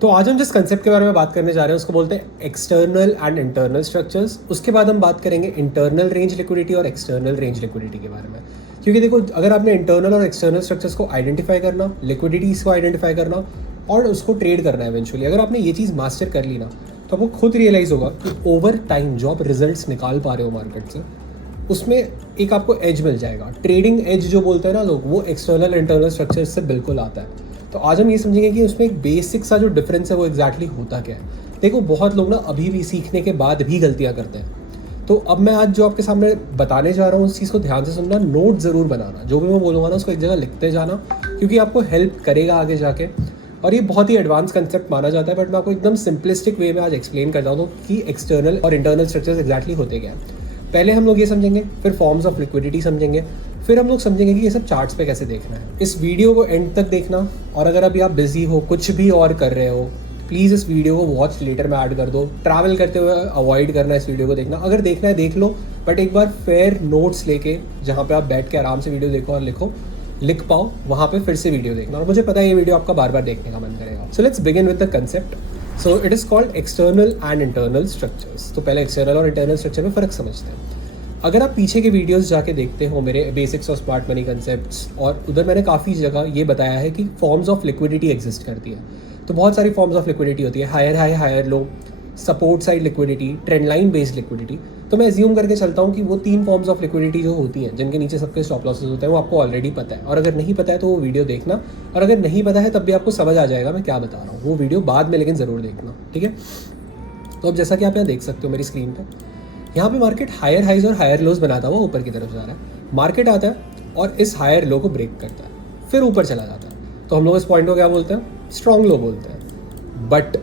तो आज हम जिस कंसेप्ट के बारे में बात करने जा रहे हैं उसको बोलते हैं एक्सटर्नल एंड इंटरनल स्ट्रक्चर्स। उसके बाद हम बात करेंगे इंटरनल रेंज लिक्विडिटी और एक्सटर्नल रेंज लिक्विडिटी के बारे में। क्योंकि देखो, अगर आपने इंटरनल और एक्सटर्नल स्ट्रक्चर्स को आइडेंटिफाई करना, लिक्विडिटीज़ को आइडेंटिफाई करना और उसको ट्रेड करना है इवेंचुअली, अगर आपने ये चीज़ मास्टर कर ली ना, तो आपको खुद रियलाइज़ होगा कि ओवर टाइम जो आप रिजल्ट्स निकाल पा रहे हो मार्केट से, उसमें एक आपको एज मिल जाएगा। ट्रेडिंग एज जो बोलते हैं ना लोग, वो एक्सटर्नल इंटरनल स्ट्रक्चर्स से बिल्कुल आता है। तो आज हम ये समझेंगे कि उसमें एक बेसिक सा जो डिफरेंस है वो एग्जैक्टली होता क्या है। देखो, बहुत लोग ना अभी भी सीखने के बाद भी गलतियां करते हैं। तो अब मैं आज जो आपके सामने बताने जा रहा हूँ उस चीज़ को ध्यान से सुनना, नोट ज़रूर बनाना, जो भी मैं बोलूँगा ना उसको एक जगह लिखते जाना, क्योंकि आपको हेल्प करेगा आगे जाके। और ये बहुत ही एडवांस कंसेप्ट माना जाता है, बट मैं आपको एकदम सिंपलिस्टिक वे में आज एक्सप्लेन करता हूँ कि एक्सटर्नल और इंटरनल स्ट्रक्चर्स एग्जैक्टली होते क्या है। पहले हम लोग ये समझेंगे, फिर फॉर्म्स ऑफ लिक्विडिटी समझेंगे, फिर हम लोग समझेंगे कि ये सब चार्ट्स पे कैसे देखना है। इस वीडियो को एंड तक देखना, और अगर अभी आप बिजी हो, कुछ भी और कर रहे हो, प्लीज़ इस वीडियो को वॉच लेटर में ऐड कर दो। ट्रैवल करते हुए अवॉइड करना इस वीडियो को देखना। अगर देखना है देख लो, बट एक बार फेयर नोट्स लेके, जहाँ पे आप बैठ के आराम से वीडियो देखो और लिख पाओ, वहाँ पे फिर से वीडियो देखना। और मुझे पता है ये वीडियो आपका बार बार देखने का मन करेगा। So let's begin with the concept. So it is called external and internal structures. तो पहले एक्सटर्नल और इंटरनल स्ट्रक्चर में फ़र्क समझते हैं। अगर आप पीछे के वीडियोस जाके देखते हो मेरे basics of smart money concepts, और उधर मैंने काफ़ी जगह ये बताया है कि फॉर्म्स ऑफ लिक्विडिटी एग्जिस्ट करती है। तो बहुत सारी फॉर्म्स ऑफ लिक्विडिटी होती है, higher high, higher low, support side liquidity, trend line based liquidity. तो मैं एज्यूम करके चलता हूँ कि वो 3 फॉर्म्स ऑफ लिक्विडिटी जो होती हैं, जिनके नीचे सबके स्टॉप लॉसेस होते हैं, वो आपको ऑलरेडी पता है। और अगर नहीं पता है तो वो वीडियो देखना, और अगर नहीं पता है तब भी आपको समझ आ जाएगा मैं क्या बता रहा हूँ। वो वीडियो बाद में लेकिन ज़रूर देखना, ठीक है। तो अब जैसा कि आप यहाँ देख सकते हो मेरी स्क्रीन पर, यहाँ पे मार्केट हायर हाइज और हायर लोज बनाता हुआ ऊपर की तरफ जा रहा है। मार्केट आता है और इस हायर लो को ब्रेक करता है, फिर ऊपर चला जाता है। तो हम लोग इस पॉइंट को क्या बोलते हैं? स्ट्रॉन्ग लो बोलते हैं। बट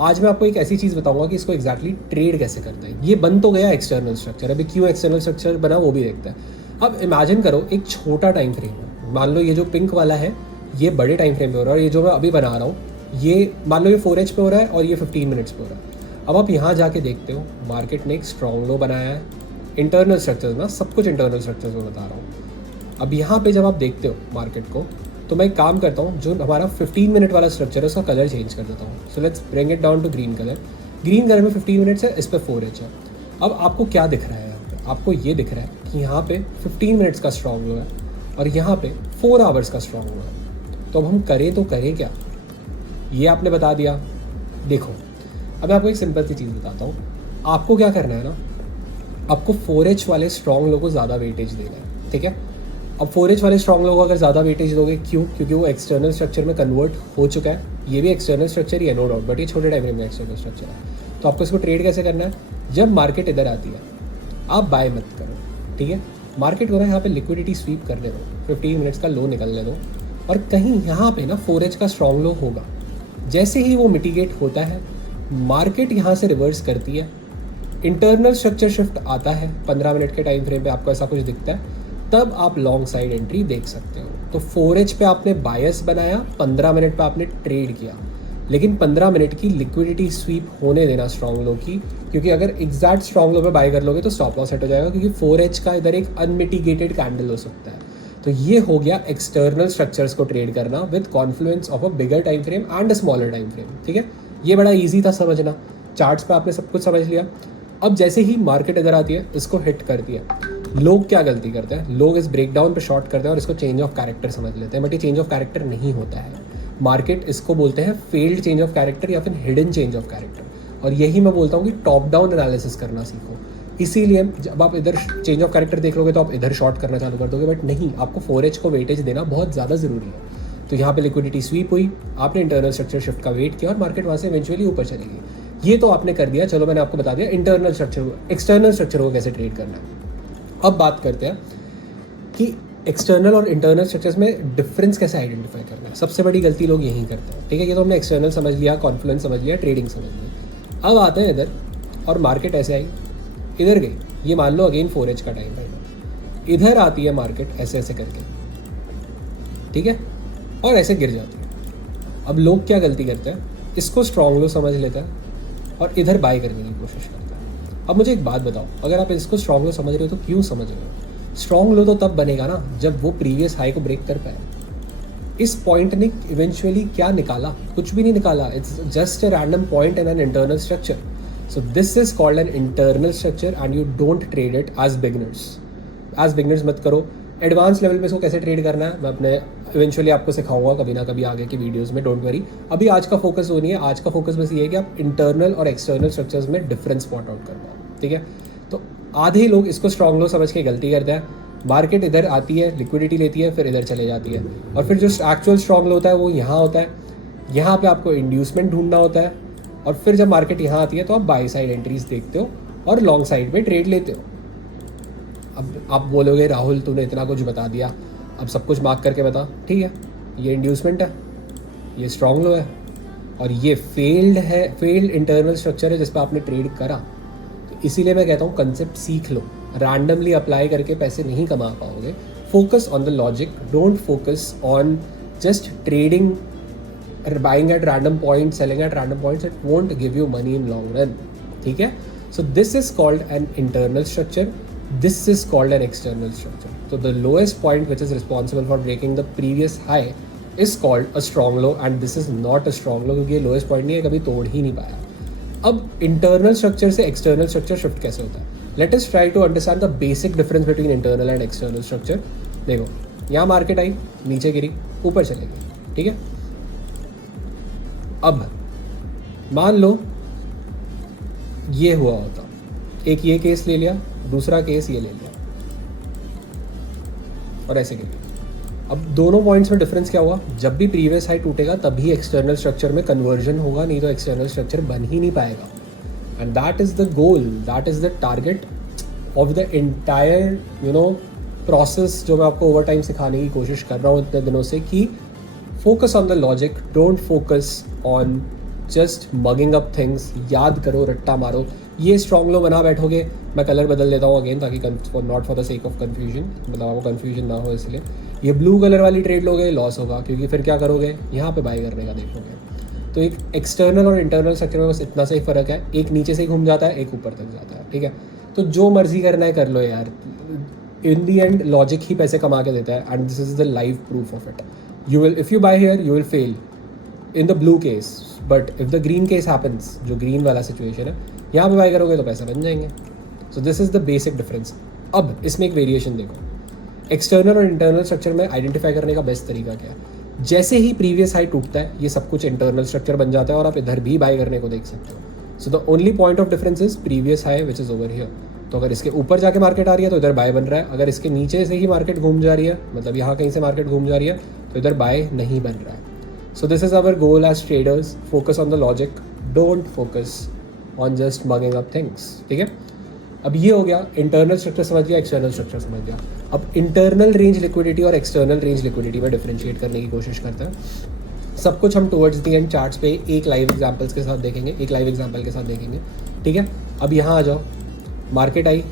आज मैं आपको एक ऐसी चीज़ बताऊंगा कि इसको एग्जैक्टली ट्रेड कैसे करते हैं। ये बन तो गया एक्सटर्नल स्ट्रक्चर, अभी क्यों एक्सटर्नल स्ट्रक्चर बना वो भी देखते हैं। अब इमेजिन करो एक छोटा टाइम फ्रेम है, मान लो ये जो पिंक वाला है ये बड़े टाइम फ्रेम पे हो रहा है, और ये जो मैं अभी बना रहा हूँ ये मान लो ये 4H पे हो रहा है और ये 15 मिनट्स पे हो रहा है। अब आप यहाँ जाके देखते हो मार्केट ने एक स्ट्रॉन्ग लो बनाया है। इंटरनल स्ट्रक्चर्स में सब कुछ इंटरनल स्ट्रक्चर्स में बता रहा हूँ। अब यहाँ पे जब आप देखते हो मार्केट को, तो मैं एक काम करता हूँ, जो हमारा 15 मिनट वाला स्ट्रक्चर है उसका कलर चेंज कर देता हूँ। So let's bring it down to green colour. Green colour में 15 मिनट्स है, इस पर 4H है। अब आपको क्या दिख रहा है यहाँ पे? आपको ये दिख रहा है कि यहाँ पे 15 मिनट्स का स्ट्रॉन्ग लो है और यहाँ पे 4 आवर्स का स्ट्रॉन्ग लो है। तो अब हम करें तो करें क्या? ये आपने बता दिया। देखो, अब मैं आपको एक सिंपल सी चीज़ बताता हूँ। आपको क्या करना है ना, आपको 4H वाले स्ट्रॉन्ग लो को ज़्यादा वेटेज देना है, ठीक है। अब 4H वाले स्ट्रॉन्ग लो को अगर ज़्यादा वेटेज दोगे, क्यों? क्योंकि वो एक्सटर्नल स्ट्रक्चर में कन्वर्ट हो चुका है। ये भी एक्सटर्नल स्ट्रक्चर ही है, नो डाउट, बट ये छोटे टाइम फ्रेम में एक्सटर्नल स्ट्रक्चर है। तो आपको इसको ट्रेड कैसे करना है? जब मार्केट इधर आती है आप बाय मत करो, ठीक है। मार्केट को ना यहाँ पे लिक्विडिटी स्वीप करने दो, 15 मिनट्स का लो निकलने दो, और कहीं यहाँ पे ना 4H का स्ट्रॉन्ग लो होगा। जैसे ही वो मिटिगेट होता है, मार्केट यहाँ से रिवर्स करती है, इंटरनल स्ट्रक्चर शिफ्ट आता है, 15 मिनट के टाइम फ्रेम पे आपको ऐसा कुछ दिखता है, तब आप लॉन्ग साइड एंट्री देख सकते हो। तो 4H पे आपने बायस बनाया, 15 मिनट पे आपने ट्रेड किया, लेकिन 15 मिनट की लिक्विडिटी स्वीप होने देना स्ट्रॉन्ग लो की, क्योंकि अगर एग्जैक्ट स्ट्रॉन्ग लो पे बाय कर लोगे तो स्टॉप लॉस सेट हो जाएगा, क्योंकि 4H का इधर एक अनमिटिगेटेड कैंडल हो सकता है। तो ये हो गया एक्सटर्नल स्ट्रक्चर्स को ट्रेड करना with Confluence of a bigger time frame and a smaller time frame, ठीक है। ये बड़ा ईजी था समझना। चार्ट्स पे आपने सब कुछ समझ लिया। अब जैसे ही मार्केट इधर आती है, इसको हिट करती है, लोग क्या गलती करते हैं? लोग इस ब्रेकडाउन पे शॉर्ट करते हैं और इसको चेंज ऑफ कैरेक्टर समझ लेते हैं, बट ये चेंज ऑफ कैरेक्टर नहीं होता है। मार्केट इसको बोलते हैं फेल्ड चेंज ऑफ कैरेक्टर या फिर हिडन चेंज ऑफ कैरेक्टर। और यही मैं बोलता हूँ कि टॉप डाउन एनालिसिस करना सीखो। इसीलिए जब आप इधर चेंज ऑफ कैरेक्टर देख लोगे तो आप इधर शॉर्ट करना चालू कर दोगे, बट नहीं, आपको 4H को वेटेज देना बहुत ज़्यादा ज़रूरी है। तो यहाँ पे लिक्विडिटी स्वीप हुई, आपने इंटरनल स्ट्रक्चर शिफ्ट का वेट किया और मार्केट वहाँ से इवेंचुअली ऊपर चलेगी। ये तो आपने कर दिया, चलो मैंने आपको बता दिया इंटरनल स्ट्रक्चर, एक्सटर्नल स्ट्रक्चर को कैसे ट्रेड करना है। अब बात करते हैं कि एक्सटर्नल और इंटरनल स्ट्रक्चर्स में डिफरेंस कैसे आइडेंटिफाई करना है। सबसे बड़ी गलती लोग यही करते हैं, ठीक है। ये तो हमने एक्सटर्नल समझ लिया, कॉन्फ्लुएंस समझ लिया, ट्रेडिंग समझ ली। अब आते हैं इधर, और मार्केट ऐसे आई, इधर गई, ये मान लो अगेन 4H का टाइम है, इधर आती है मार्केट ऐसे ऐसे करके, ठीक है, और ऐसे गिर जाती है। अब लोग क्या गलती करते हैं? इसको स्ट्रॉन्ग लो समझ लेता है और इधर बाय करने की कोशिश करता है। अब मुझे एक बात बताओ, अगर आप इसको स्ट्रॉन्ग लो समझ रहे हो तो क्यों समझ रहे हो? स्ट्रॉन्ग लो तो तब बनेगा ना जब वो प्रीवियस हाई को ब्रेक कर पाए। इस पॉइंट ने इवेंचुअली क्या निकाला? कुछ भी नहीं निकाला. It's just a random point in an internal structure. So this is called an internal structure and you don't trade it as beginners मत करो. एडवांस लेवल पे इसको कैसे ट्रेड करना है मैं अपने इवेंचुअली आपको सिखाऊंगा कभी ना कभी आगे की वीडियोस में. Don't worry. अभी आज का फोकस वो नहीं है. आज का फोकस बस ये है कि आप इंटरनल और एक्सटर्नल स्ट्रक्चर्स में डिफरेंस स्पॉट आउट कर पाओ. ठीक है. तो आधे लोग इसको स्ट्रॉन्ग लो समझ के गलती करते हैं. मार्केट इधर आती है, लिक्विडिटी लेती है, फिर इधर चले जाती है, और फिर जो एक्चुअल स्ट्रॉन्ग लो होता है वो यहाँ होता है. यहाँ पे आपको इंड्यूसमेंट ढूंढना होता है, और फिर जब मार्केट यहाँ आती है तो आप बाई साइड एंट्रीज देखते हो और लॉन्ग साइड में ट्रेड लेते हो. अब आप बोलोगे राहुल तूने इतना कुछ बता दिया, अब सब कुछ मार्क करके बता. ठीक है, ये इंड्यूसमेंट है, ये स्ट्रॉन्ग लो है, और ये फेल्ड इंटरनल स्ट्रक्चर है जिस पर आपने ट्रेड करा. तो इसीलिए मैं कहता हूँ कंसेप्ट सीख लो. रैंडमली अप्लाई करके पैसे नहीं कमा पाओगे. Focus on the logic. Don't focus on just trading, buying at random point, selling at random points. It won't give you money in long run. ठीक है. So this is called an internal structure. This is called an external structure. So the lowest point which is responsible for breaking the previous high is called a strong low, and this is not a strong low क्योंकि ये lowest point नहीं है, कभी तोड़ ही नहीं पाया. अब internal structure से external structure shift कैसे होता है? Let us try to understand the basic difference between internal and external structure. देखो, यहाँ मार्केट आई, नीचे गिरी, ऊपर चले गई. ठीक है. अब मान लो ये हुआ होता, एक ये केस ले लिया, दूसरा केस ये ले लिया, और ऐसे गिर गया. अब दोनों पॉइंट्स में डिफरेंस क्या हुआ? जब भी प्रीवियस हाई टूटेगा तभी एक्सटर्नल स्ट्रक्चर में कन्वर्जन होगा, नहीं तो एक्सटर्नल स्ट्रक्चर बन ही नहीं पाएगा. And that is the goal, that is the target of the entire process जो मैं आपको ओवर टाइम सिखाने की कोशिश कर रहा हूँ इतने दिनों से, कि focus on the logic, don't focus on just mugging up things. याद करो, रट्टा मारो. ये स्ट्रॉन्ग लो बना बैठोगे. मैं कलर बदल देता हूँ अगेन ताकि not for the sake of confusion, मतलब आपको कन्फ्यूजन ना हो इसलिए. ये ब्लू कलर वाली ट्रेड लोगे, लॉस होगा, क्योंकि फिर क्या करोगे, यहाँ पे बाय करने का देखोगे. तो एक एक्सटर्नल और इंटरनल स्ट्रक्चर में बस इतना सा ही फर्क है. एक नीचे से घूम जाता है, एक ऊपर तक जाता है. ठीक है. तो जो मर्जी करना है कर लो यार. इन दी एंड लॉजिक ही पैसे कमा के देता है, and this is the live proof of it. You will, if you buy here you will fail in the blue case, but if the green case happens, जो ग्रीन वाला सिचुएशन है, यहाँ पे बाय करोगे तो पैसा बन जाएंगे. So this is the basic difference. अब इसमें एक वेरिएशन देखो. एक्सटर्नल और इंटरनल स्ट्रक्चर में आइडेंटिफाई करने का बेस्ट तरीका क्या है? जैसे ही प्रीवियस हाई टूटता है ये सब कुछ इंटरनल स्ट्रक्चर बन जाता है, और आप इधर भी बाय करने को देख सकते हो. So the only point of difference is previous high which is over here. तो अगर इसके ऊपर जाके मार्केट आ रही है तो इधर बाय बन रहा है. अगर इसके नीचे से ही मार्केट घूम जा रही है, मतलब यहाँ कहीं से मार्केट घूम जा रही है, तो इधर बाय नहीं बन रहा है. So this is our goal as traders. Focus on the logic, don't focus on just mugging up things. ठीक है. अब ये हो गया, इंटरनल स्ट्रक्चर समझ गया, एक्सटर्नल स्ट्रक्चर समझ गया. अब इंटरनल रेंज लिक्विडिटी और एक्सटर्नल रेंज लिक्विडिटी में डिफरेंशिएट करने की कोशिश करते हैं. सब कुछ हम टुवर्ड्स द एंड चार्ट्स पे एक लाइव एग्जांपल्स के साथ देखेंगे, एक लाइव एग्जांपल के साथ देखेंगे. ठीक है. अब यहाँ आ जाओ, मार्केट आई,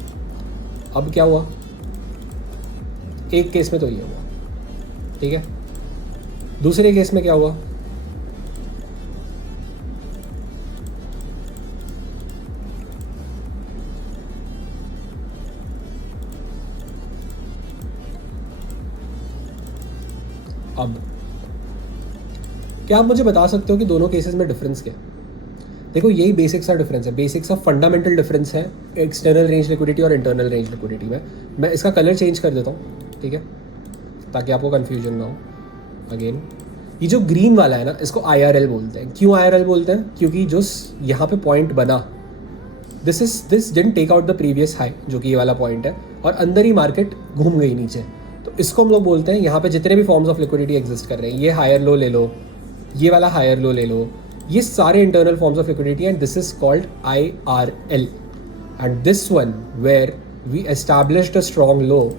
अब क्या हुआ? एक केस में तो ये हुआ. ठीक है. दूसरे केस में क्या हुआ? अब क्या आप मुझे बता सकते हो कि दोनों केसेस में डिफरेंस क्या है? देखो, यही बेसिक सा डिफरेंस है, बेसिक सा फंडामेंटल डिफरेंस है एक्सटर्नल रेंज लिक्विडिटी और इंटरनल रेंज लिक्विडिटी में. मैं इसका कलर चेंज कर देता हूँ. ठीक है, ताकि आपको कन्फ्यूजन ना हो. अगेन, ये जो ग्रीन वाला है ना, इसको IRL बोलते हैं. क्यों IRL बोलते हैं? क्योंकि जो यहाँ पे पॉइंट बना, this didn't take out the previous high, जो कि ये वाला पॉइंट है, और अंदर ही मार्केट घूम गई नीचे. तो इसको हम लोग बोलते हैं, यहाँ पे जितने भी फॉर्म्स ऑफ लिक्विडिटी एग्जिस्ट कर रहे हैं, ये हायर लो ले लो, ये वाला हायर लो ले लो, ये सारे internal forms of liquidity, and this is called IRL. And this one where we established a strong low,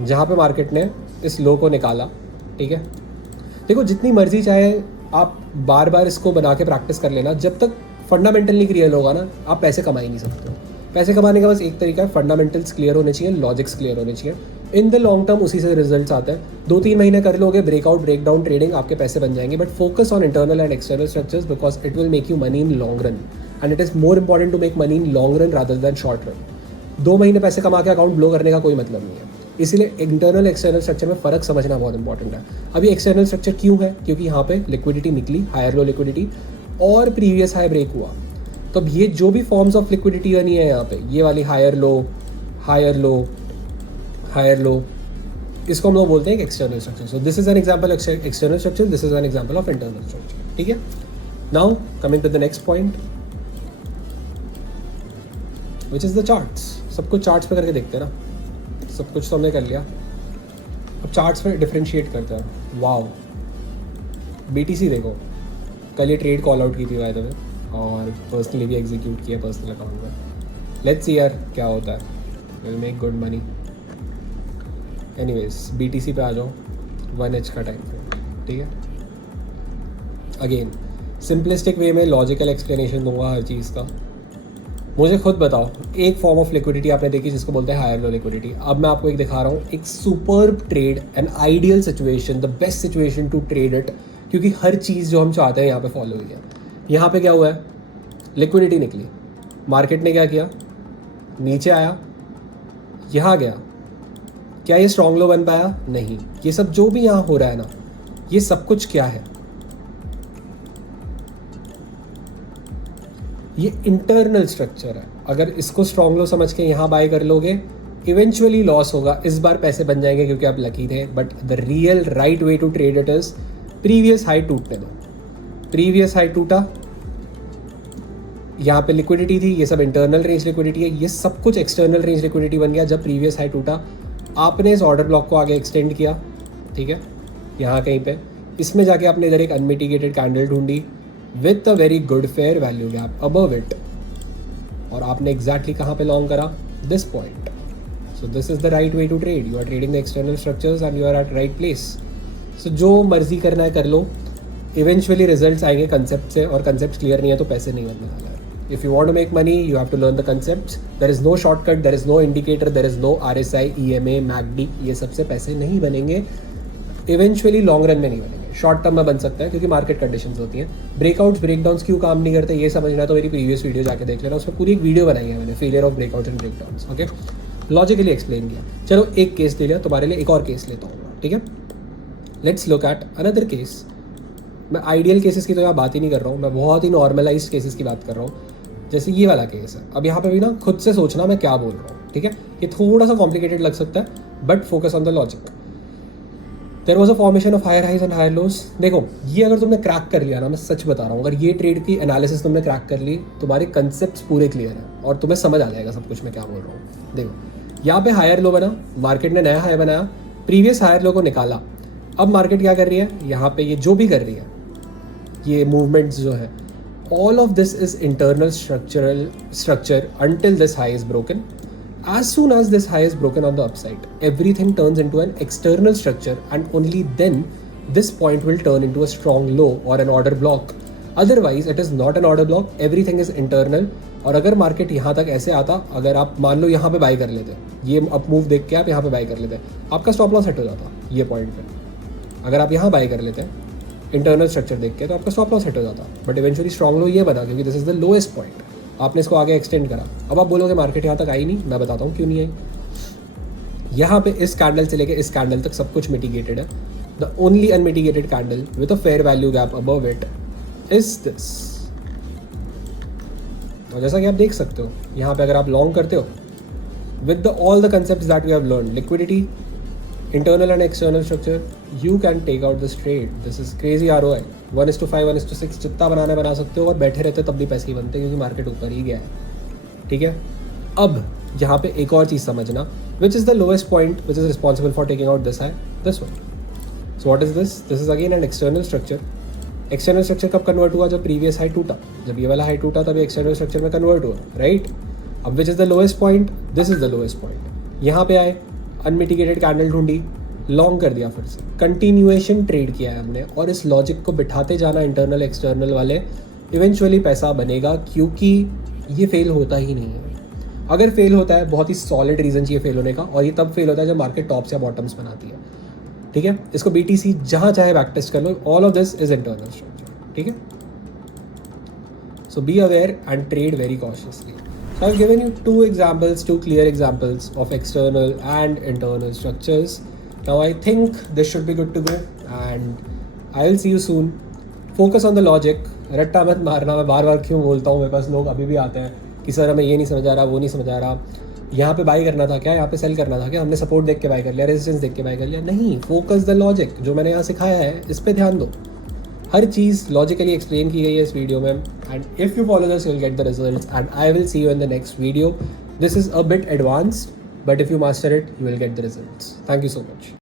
जहाँ पे मार्केट ने इस लो को निकाला. ठीक है. देखो, जितनी मर्जी चाहे आप बार बार इसको बना के प्रैक्टिस कर लेना, जब तक फंडामेंटल नहीं क्लियर होगा ना, आप पैसे कमा ही नहीं सकते हो. पैसे कमाने का बस एक तरीका है, फंडामेंटल्स क्लियर होने चाहिए, लॉजिक्स क्लियर होने चाहिए. इन द लॉन्ग टर्म उसी से रिजल्ट्स आते हैं. 2-3 महीने कर लोगे ब्रेकआउट ब्रेकडाउन ट्रेडिंग, आपके पैसे बन जाएंगे. But focus on internal and external structures because it will make you money in long run, and it is more important to make money in long run rather than short run. 2 महीने पैसे कमा के account blow करने का कोई मतलब नहीं है. इसीलिए इंटरनल एक्सटर्नल स्ट्रक्चर में फ़र्क समझना बहुत इंपॉर्टेंट है। अभी एक्सटर्नल स्ट्रक्चर क्यों है? क्योंकि यहाँ पे लिक्विडिटी निकली, हायर लो लिक्विडिटी, और प्रीवियस हाई ब्रेक हुआ। तो अब ये जो भी फॉर्म्स ऑफ लिक्विडिटी बनी है यहाँ पे, ये वाली higher low, higher low, higher low, इसको हम लोग बोलते हैं external structure. So this is an example external structure, this is an example of internal structure. ठीक है, now coming to the next point which is the charts. सब कुछ charts पे करके देखते हैं ना, सब कुछ तो हमने कर लिया, अब चार्ट्स पे डिफरेंशिएट करते हैं। वाओ, BTC देखो, कल ये ट्रेड कॉल आउट की थी बाय द वे, और पर्सनली भी एग्जीक्यूट किया पर्सनल अकाउंट में। लेट्स सी यार क्या होता है, will make good money. Anyways BTC पे आ जाओ, 1H का टाइम फ्रेम। ठीक है, अगेन सिंपलिस्टिक वे में लॉजिकल एक्सप्लेनेशन दूंगा हर चीज़ का। मुझे खुद बताओ, एक फॉर्म ऑफ लिक्विडिटी आपने देखी जिसको बोलते हैं हायर लो लिक्विडिटी। अब मैं आपको एक दिखा रहा हूँ, एक superb trade, an ideal situation, the best situation to trade it, क्योंकि हर चीज़ जो हम चाहते हैं यहाँ पे फॉलो हुई है। यहाँ पे क्या हुआ है, लिक्विडिटी निकली, मार्केट ने क्या किया, नीचे आया, यहाँ गया। क्या ये स्ट्रॉन्ग लो बन पाया? नहीं। ये सब जो भी यहाँ हो रहा है ना, ये सब कुछ क्या है, ये इंटरनल स्ट्रक्चर है। अगर इसको स्ट्रॉन्ग लो समझ के यहाँ बाय कर लोगे, इवेंचुअली लॉस होगा। इस बार पैसे बन जाएंगे क्योंकि आप लकी थे, but the real right way to trade it is previous high टूटने दो। प्रीवियस हाई टूटा, यहाँ पे लिक्विडिटी थी, ये सब इंटरनल रेंज लिक्विडिटी है, ये सब कुछ एक्सटर्नल रेंज लिक्विडिटी बन गया। जब प्रीवियस हाई टूटा, आपने इस ऑर्डर ब्लॉक को आगे एक्सटेंड किया, ठीक है, यहाँ कहीं पे, इसमें जाके आपने इधर एक अनमिटिगेटेड कैंडल ढूंढी with a very good fair value gap above it, और आपने एग्जैक्टली कहाँ पे लॉन्ग करा, this point. So this is the right way to trade, you are trading the external structures and you are at right place. So जो मर्जी करना है कर लो, इवेंचुअली रिजल्ट्स आएंगे कंसेप्ट से, और कंसेप्ट क्लियर नहीं है तो पैसे नहीं बनने वाला है। If you want to make money, you have to learn the concepts. There is no shortcut, there is no indicator, there is no RSI, EMA, MACD. ये सबसे पैसे नहीं बनेंगे, इवेंचुअली लॉन्ग रन में नहीं बनेंगे। शॉर्ट टर्म में बन सकता है क्योंकि मार्केट कंडीशंस होती हैं। ब्रेकआउट्स ब्रेकडाउन्स क्यों काम नहीं करते, ये समझना तो मेरी प्रीवियस वीडियो जाके देख लेना, उसमें पूरी एक वीडियो बनाई है मैंने, failure of breakouts and breakdowns. Okay, logically explain किया। चलो एक केस ले लिया, तुम्हारे लिए एक और केस लेता हूँ, ठीक है। Let's look at another case. मैं आइडियल केसेस की तो यहाँ बात ही नहीं कर रहा हूँ, मैं बहुत ही नॉर्मलाइज केसेस की बात कर रहा हूँ, जैसे ये वाला केस है। अब यहाँ पे भी ना खुद से सोचना मैं क्या बोल रहा हूँ, ठीक है। ये थोड़ा सा कॉम्प्लिकेटेड लग सकता है, but focus on the logic. There was a formation of higher highs and higher lows. देखो, ये अगर तुमने क्रैक कर लिया ना, मैं सच बता रहा हूँ, अगर ये ट्रेड की एनालिसिस तुमने क्रैक कर ली, तुम्हारे कंसेप्ट पूरे क्लियर हैं और तुम्हें समझ आ जाएगा सब कुछ मैं क्या बोल रहा हूँ। देखो, यहाँ पे हायर लो बना, मार्केट ने नया हाई बनाया, प्रीवियस हायर लो को निकाला। अब मार्केट क्या कर रही है, यहाँ पे ये जो भी कर रही है, ये मूवमेंट्स जो है, all of this is internal structure until this high is broken. As soon as this high is broken on the upside, everything turns into an external structure, and only then this point will turn into a strong low or an order block. Otherwise it is not an order block, everything is internal. और अगर market यहाँ तक ऐसे आता, अगर आप मान लो यहाँ पे बाई कर लेते, ये अप मूव देख के आप यहाँ पे बाई कर लेते, आपका स्टॉप लॉस सेट हो जाता ये पॉइंट पे। अगर आप यहाँ बाई कर लेते इंटरनल स्ट्रक्चर देख के, तो आपका स्टॉप लॉस सेट हो जाता। बट इवेंचुअली स्ट्रॉन्ग लो ये बना क्योंकि this is the lowest point, आपने इसको आगे एक्सटेंड करा। अब आप बोलोगे मार्केट यहाँ तक आई नहीं, मैं बताता हूँ क्यों नहीं आई। यहाँ पे इस कैंडल से लेके इस कैंडल तक सब कुछ मिटिगेटेड है। The only unmitigated candle with a fair value gap above it is this. और जैसा कि आप देख सकते हो, यहाँ पे अगर आप लॉन्ग करते हो with all the concepts that we have learn, liquidity, internal and external structure, you can take out this trade. This is crazy ROI, 1:5, 1:6, जितना बनाना बना सकते हो, और बैठे रहते तब भी पैसे ही बनते हैं क्योंकि मार्केट ऊपर ही गया है, ठीक है। अब यहाँ पे एक और चीज़ समझना, which is the lowest point which is responsible for taking out this high, this one. So what is this? This is again an external structure. External structure कब कन्वर्ट हुआ, जब प्रीवियस हाई टूटा। जब ये वाला हाई टूटा तब external structure में कन्वर्ट हुआ, राइट। अब which is the lowest point, this is the lowest point. यहाँ पे आए, अनमिटिगेटेड कैंडल ढूंढी, लॉन्ग कर दिया, फिर से कंटिन्यूएशन ट्रेड किया है हमने, और इस लॉजिक को बिठाते जाना इंटरनल एक्सटर्नल वाले, इवेंचुअली पैसा बनेगा क्योंकि ये फेल होता ही नहीं है। अगर फेल होता है, बहुत ही सॉलिड रीजन चाहिए फेल होने का, और ये तब फेल होता है जब मार्केट टॉप्स या बॉटम्स बनाती है, ठीक है। इसको BTC जहाँ चाहे बैक टेस्ट कर लो, all of this is internal structure, ठीक है। So be aware and trade very cautiously. So I've given you two examples, two clear examples of external and internal structures. Now I think this should be good to go and I will see you soon. Focus on the logic. रट्टा मत मारना. मैं बार बार क्यों बोलता हूँ, मेरे पास लोग अभी भी आते हैं कि सर हमें ये नहीं समझ आ रहा, वो नहीं समझ आ रहा, यहाँ पे बाई करना था क्या, यहाँ पे सेल करना था क्या, हमने सपोर्ट देख के बाई कर लिया, रेजिस्टेंस देख के बाई कर लिया. नहीं, फोकस द लॉजिक. जो मैंने यहाँ सिखाया है इस पर ध्यान दो. हर चीज़ लॉजिकली एक्सप्लेन की गई है इस वीडियो में. And if you follow this you will get the results and I will see you in the next video. This is a bit advanced, but if you master it you will get the results. Thank you so much.